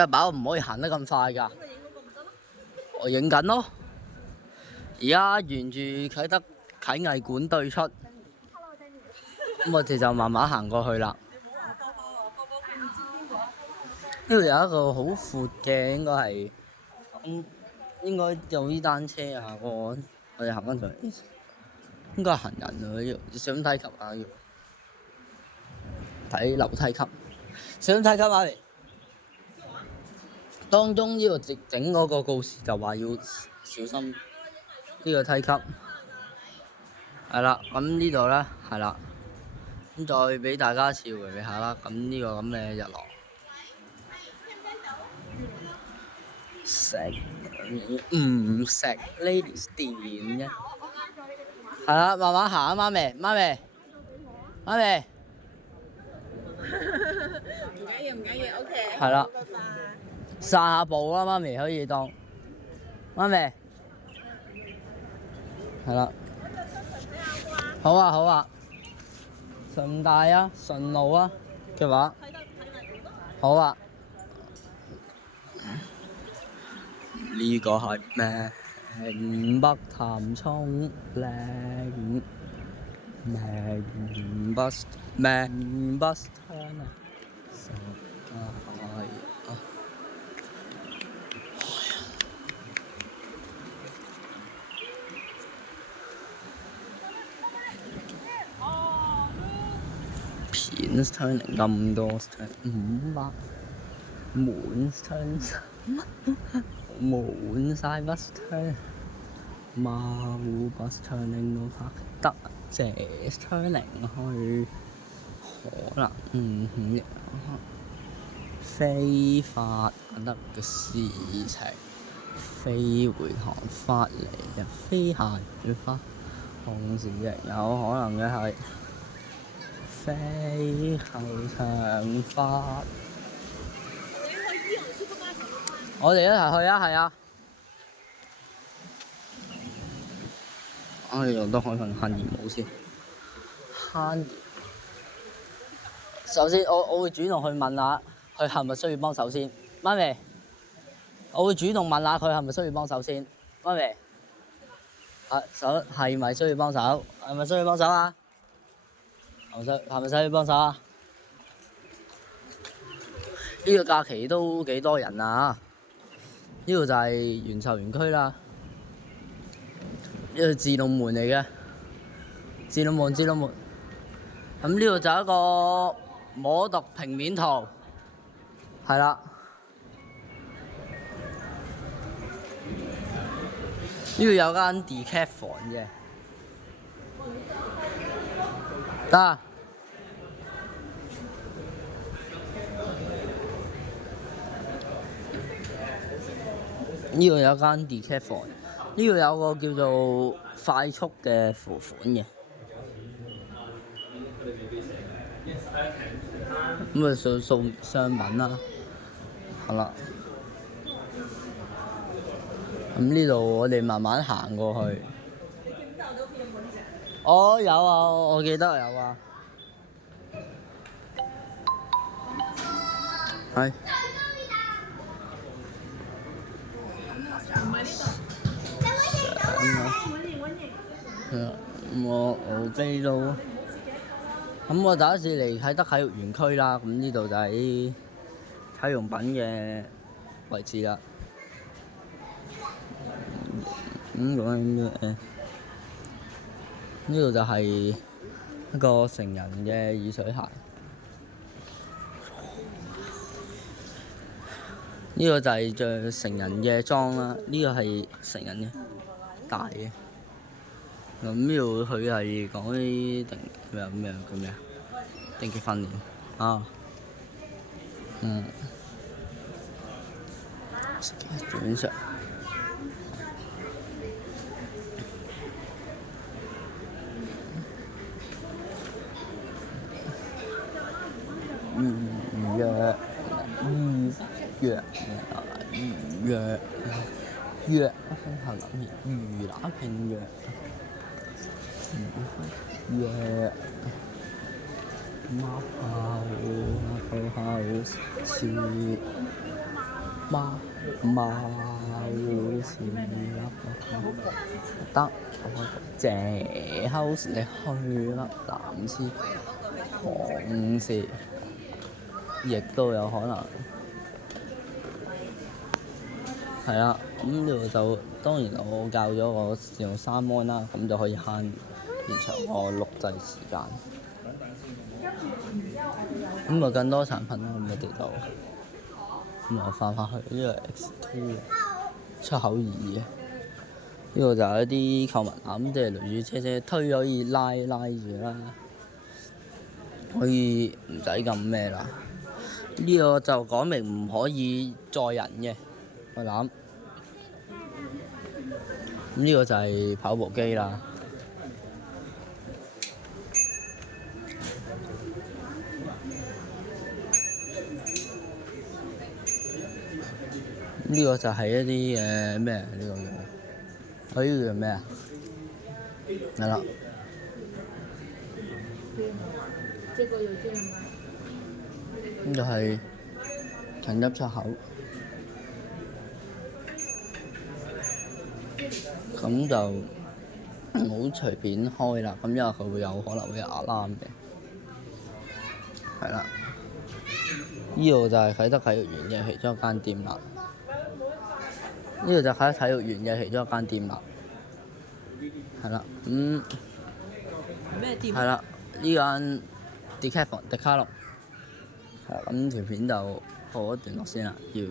隻寶唔可以行得咁快㗎。我影緊咯。而家沿住啟德啟藝館對出，咁我哋就慢慢行過去啦。呢度有一個好闊嘅，應該係應該有啲單車啊。我哋行翻上嚟，應該係行人啊。要上梯級啊，要睇樓梯級。上梯級啊！當中呢個整嗰個告示就話要小心呢個梯級。係啦，咁呢度咧係啦，咁再俾大家一次回味下啦。咁呢個咁嘅日落，食唔食 Ladies 店嘅？係啦，慢慢行啊，媽咪。唔緊要，OK。係啦，拜拜。散下步啦，媽咪可以當。媽咪，係啦。好啊，順大啊，順路啊嘅話，好啊。呢個係名北潭涌嶺名北灘啊，十大啊！片 turning 咁多 turn 500滿 turn 滿晒 bus turn 馬湖 bus turning 到拍得謝 turning 去可能非法得嘅事情，飛回塘發嚟飛下月花，同時亦有可能嘅係飛後長發。我哋一齊去啊，係啊！我哋用多海份慳鹽冇先，慳鹽。首先，我會主動去問下佢係咪需要幫手先，媽咪。我會主動問下佢係咪需要幫手先，媽咪。係咪需要幫手？係咪需要幫手啊？係咪需要幫手啊？呢個假期都幾多人啊！呢度就係元秀園區啦，呢度自動門嚟嘅，自動門。咁呢度就一個摸讀平面圖，係啦。呢度有間 Decathlon 房嘅，得。呢度有間 Decathlon 房，呢度有個叫做快速嘅付款嘅，咁啊送商品啦，係啦。咁呢度我哋慢慢行過去。哦，有啊，我記得有啊。係。我記到，咁我第一次嚟啟德體育園區啦，咁呢度就係啲體育用品嘅位置啦。呢度就係一個成人嘅雨水鞋。呢個就係着成人嘅裝啦，呢個係成人嘅大嘅。咁呢度佢係講啲定期訓練啊，轉上。預約，係諗住魚乸拼約，約貓後是。貓是粒得謝後時你去粒藍絲紅時，亦都有可能係啦。咁呢度就當然我教咗我試用3安啦，咁就可以延長我錄製時間。咁啊更多產品啦，咁我哋就咁啊翻返去呢個 X2 出口儀嘅。呢個就係一啲購物籃，即係類似車車推可以拉住啦，可以唔使咁咩啦。呢個就講明唔可以載人嘅個籃。咁呢個就係跑步機啦。呢個就係一啲咩？呢個叫呢個叫咩啊？係啦。呢個係緊急出口，咁就唔好隨便開啦。咁因為佢會有可能會有 alarm 嘅，係啦。呢度就係啟德體育園嘅其中一間店啦。呢度就係啟德體育園嘅其中一間店啦。係啦，咩店？係啦，呢間迪卡龍。係啦，咁條片就播一段落先啦，要。